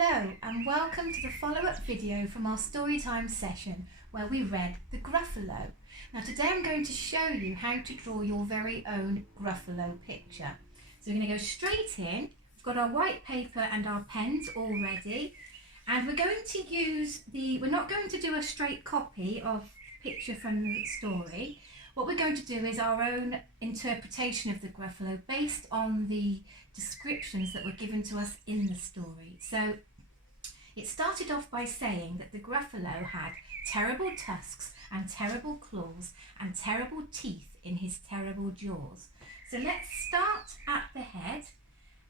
Hello and welcome to the follow-up video from our Storytime session where we read the Gruffalo. Now today I'm going to show you how to draw your very own Gruffalo picture. So we're going to go straight in. We've got our white paper and our pens all ready, and we're going to use we're not going to do a straight copy of picture from the story. What we're going to do is our own interpretation of the Gruffalo based on the descriptions that were given to us in the story. So it started off by saying that the Gruffalo had terrible tusks and terrible claws and terrible teeth in his terrible jaws. So let's start at the head,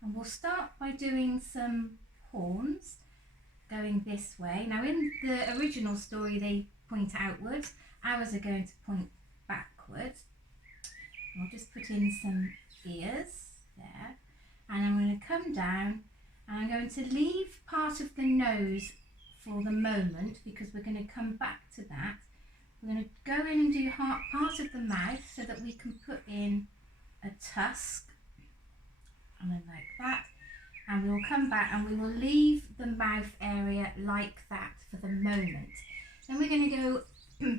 and we'll start by doing some horns going this way. Now in the original story they point outwards, ours are going to point backwards. I'll just put in some ears there, and I'm going to come down and I'm going to leave part of the nose for the moment because we're going to come back to that. We're going to go in and do part of the mouth so that we can put in a tusk, and then like that, and we will come back and we will leave the mouth area like that for the moment. Then we're going to go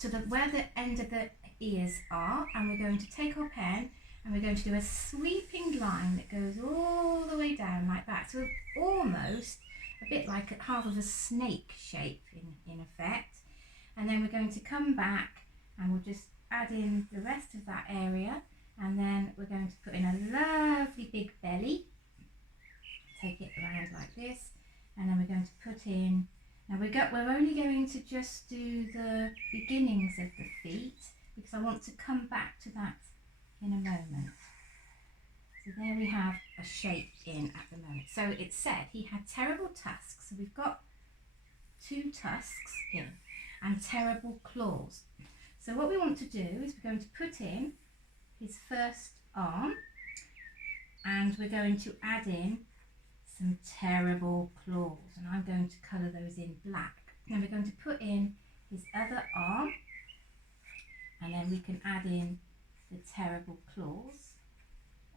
to where the end of the ears are, and we're going to take our pen and we're going to do a sweeping line that goes all the way down like that. So almost a bit like half of a snake shape in effect. And then we're going to come back and we'll just add in the rest of that area, and then we're going to put in a lovely big belly. Take it around like this, and then we're going to put in, now we're only going to just do the beginnings of the feet because I want to come back to that in a moment. So there we have a shape in at the moment. So it said he had terrible tusks, so we've got two tusks in, and terrible claws. So what we want to do is we're going to put in his first arm, and we're going to add in some terrible claws, and I'm going to colour those in black. Then we're going to put in his other arm, and then we can add in the terrible claws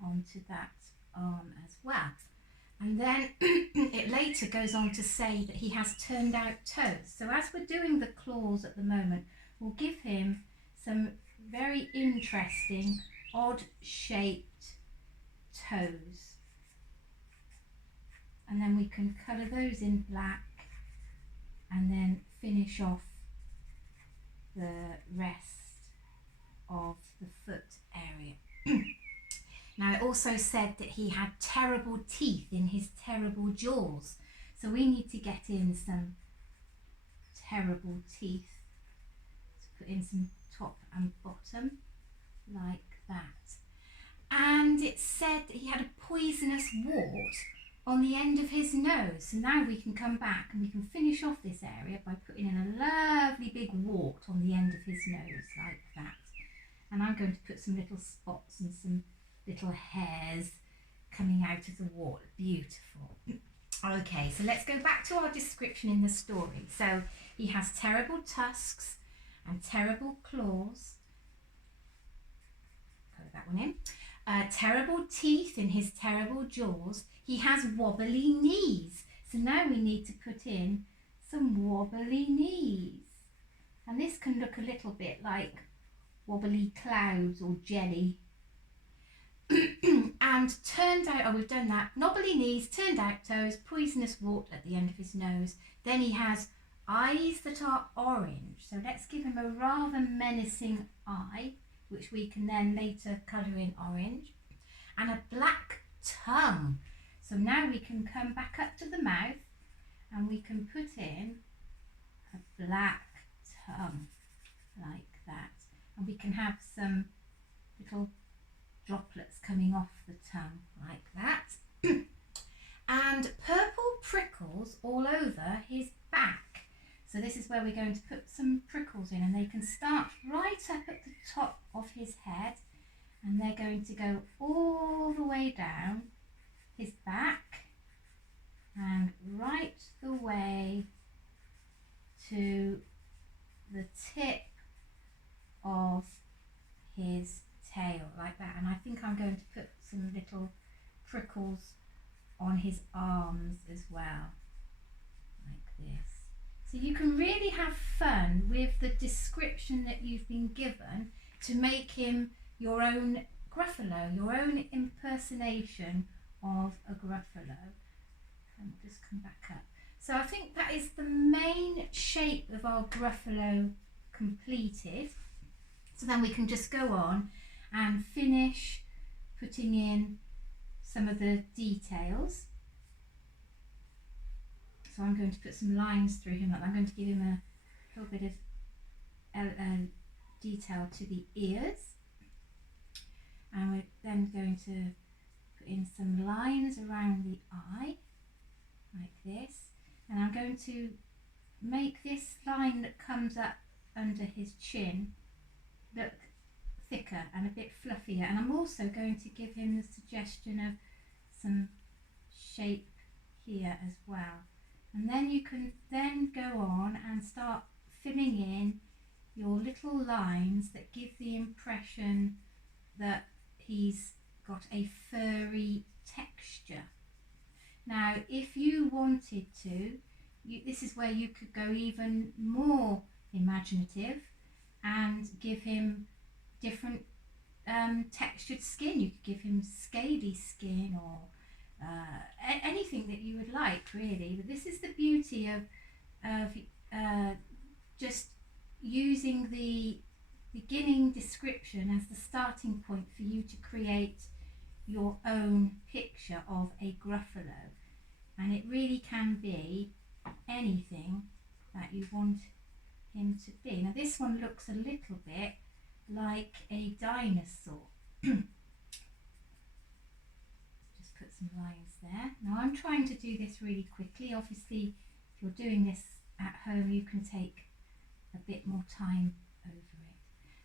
onto that arm as well. And then it later goes on to say that he has turned out toes. So as we're doing the claws at the moment, we'll give him some very interesting odd shaped toes, and then we can colour those in black and then finish off the rest of the foot area. Now it also said that he had terrible teeth in his terrible jaws, so we need to get in some terrible teeth to put in some top and bottom like that. And it said that he had a poisonous wart on the end of his nose. So now we can come back and we can finish off this area by putting in a lovely big wart on the end of his nose like that. And I'm going to put some little spots and some little hairs coming out of the wart. Beautiful. Okay, so let's go back to our description in the story. So he has terrible tusks and terrible claws. Put that one in. Terrible teeth in his terrible jaws. He has wobbly knees. So now we need to put in some wobbly knees. And this can look a little bit like wobbly clouds or jelly. And turned out, we've done that. Knobbly knees, turned out toes, poisonous wart at the end of his nose. Then he has eyes that are orange. So let's give him a rather menacing eye, which we can then later colour in orange, and a black tongue. So now we can come back up to the mouth and we can put in a black tongue like that, and we can have some little droplets coming off the tongue like that and purple prickles all over his back. So this is where we're going to put some prickles in, and they can start right up at the top of his head, and they're going to go all the way down his back and right the way to the tip of his tail like that. And I think I'm going to put some little prickles on his his arms as well, like this. So you can really have fun with the description that you've been given to make him your own Gruffalo, your own impersonation of a Gruffalo. And we'll just come back up. So I think that is the main shape of our Gruffalo completed. So then we can just go on and finish putting in some of the details. So I'm going to put some lines through him. I'm going to give him a little bit of detail to the ears. And we're then going to put in some lines around the eye, like this. And I'm going to make this line that comes up under his chin look thicker and a bit fluffier. And I'm also going to give him the suggestion of some shape here as well. And then you can then go on and start filling in your little lines that give the impression that he's got a furry texture. Now, if you wanted to, this is where you could go even more imaginative and give him different textured skin. You could give him scaly skin or anything that you would like, really. But this is the beauty of just using the beginning description as the starting point for you to create your own picture of a Gruffalo. And it really can be anything that you want him to be. Now this one looks a little bit like a dinosaur. Just put some lines there. Now I'm trying to do this really quickly. Obviously, if you're doing this at home, you can take a bit more time over it.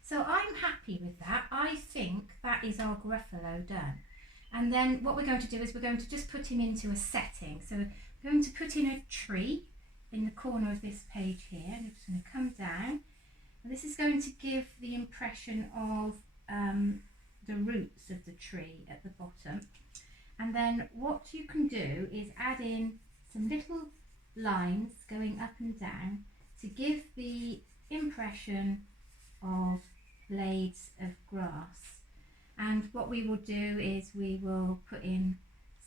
So I'm happy with that. I think that is our Gruffalo done. And then what we're going to do is we're going to just put him into a setting. So we're going to put in a tree in the corner of this page here. I'm just going to come down. And this is going to give the impression of the roots of the tree at the bottom. And then what you can do is add in some little lines going up and down to give the impression of blades of grass. And what we will do is we will put in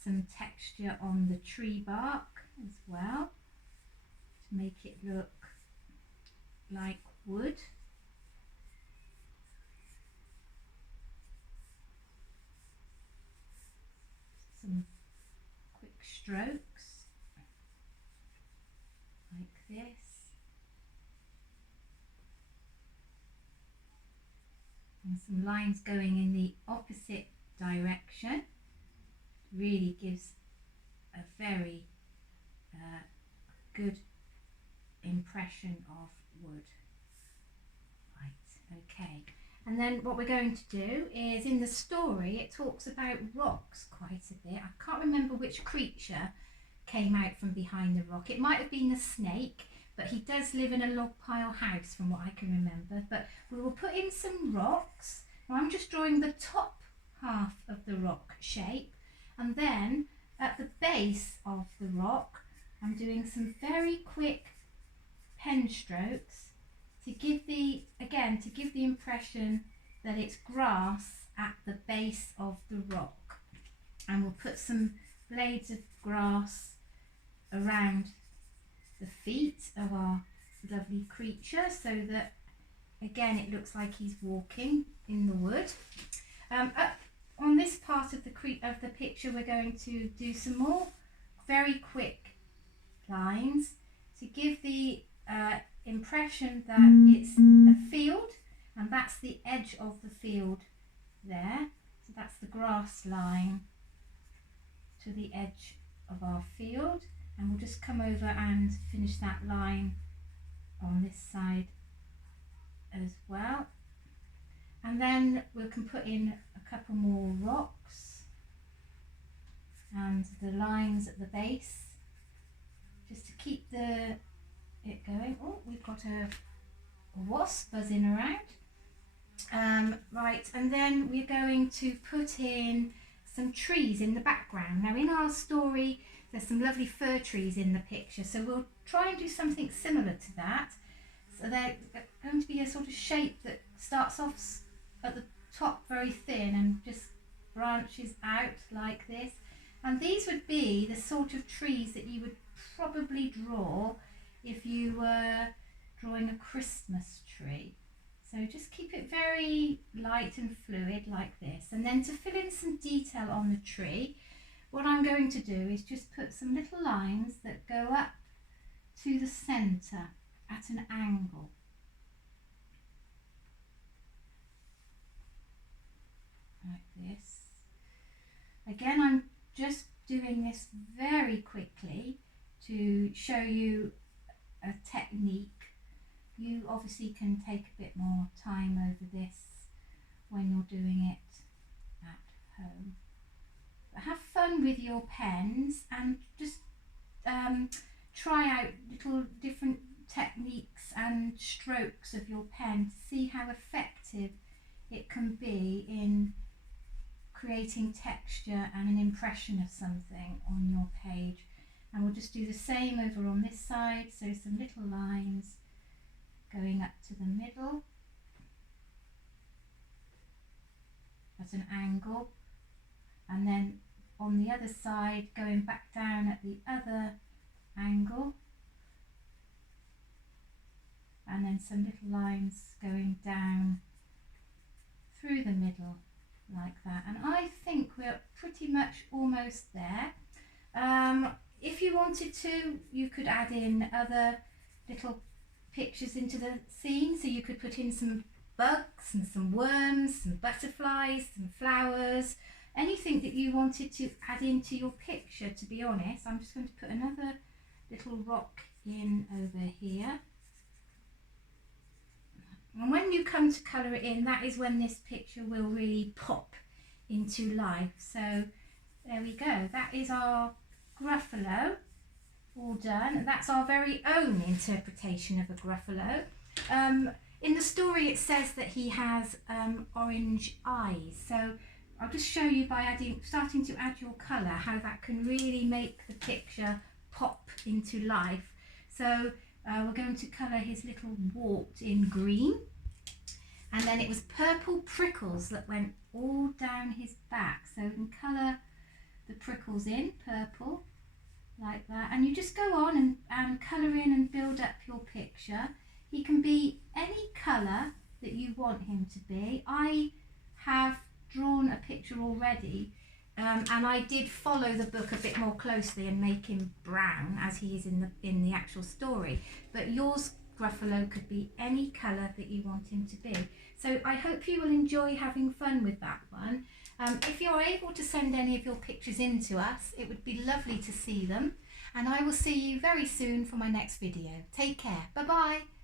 some texture on the tree bark as well to make it look like wood. Some quick strokes like this. And some lines going in the opposite direction. Really gives a very good impression of wood. Right, okay. And then what we're going to do is, in the story, it talks about rocks quite a bit. I can't remember which creature came out from behind the rock. It might have been the snake, but he does live in a log pile house from what I can remember. But we will put in some rocks. Now I'm just drawing the top half of the rock shape, and then at the base of the rock I'm doing some very quick pen strokes to give the impression that it's grass at the base of the rock. And we'll put some blades of grass around the feet of our lovely creature so that again it looks like he's walking in the wood. Up on this part of the picture we're going to do some more very quick lines to give the impression that it's a field, and that's the edge of the field there. So that's the grass line to the edge of our field. And we'll just come over and finish that line on this side as well. And then we can put in a couple more rocks and the lines at the base just to keep it going. Oh, we've got a wasp buzzing around. Right, and then we're going to put in some trees in the background. Now in our story there's some lovely fir trees in the picture, so we'll try and do something similar to that. So they're going to be a sort of shape that starts off at the top very thin and just branches out like this. And these would be the sort of trees that you would probably draw if you were drawing a Christmas tree. So just keep it very light and fluid like this. And then to fill in some detail on the tree, what I'm going to do is just put some little lines that go up to the centre at an angle. Like this. Again, I'm just doing this very quickly to show you a technique. You obviously can take a bit more time over this when you're doing it at home. But have fun with your pens and just try out little different techniques and strokes of your pen to see how effective it can be in creating texture and an impression of something on your page. And we'll just do the same over on this side, so some little lines going up to the middle at an angle, and then on the other side going back down at the other angle, and then some little lines going down through the middle like that. And I think we're pretty much almost there. If you wanted to, you could add in other little pictures into the scene, so you could put in some bugs and some worms, some butterflies, some flowers, anything that you wanted to add into your picture. To be honest, I'm just going to put another little rock in over here, and when you come to colour it in, that is when this picture will really pop into life. So there we go, that is our Gruffalo all done. That's our very own interpretation of a Gruffalo. In the story it says that he has orange eyes, so I'll just show you by starting to add your colour how that can really make the picture pop into life. So we're going to colour his little wart in green, and then it was purple prickles that went all down his back, so we can colour the prickles in purple like that, and you just go on and colour in and build up your picture. He can be any colour that you want him to be. I have drawn a picture already, and I did follow the book a bit more closely and make him brown as he is in the actual story, but yours, Gruffalo, could be any colour that you want him to be. So I hope you will enjoy having fun with that one. If you're able to send any of your pictures in to us, it would be lovely to see them, and I will see you very soon for my next video. Take care. Bye bye.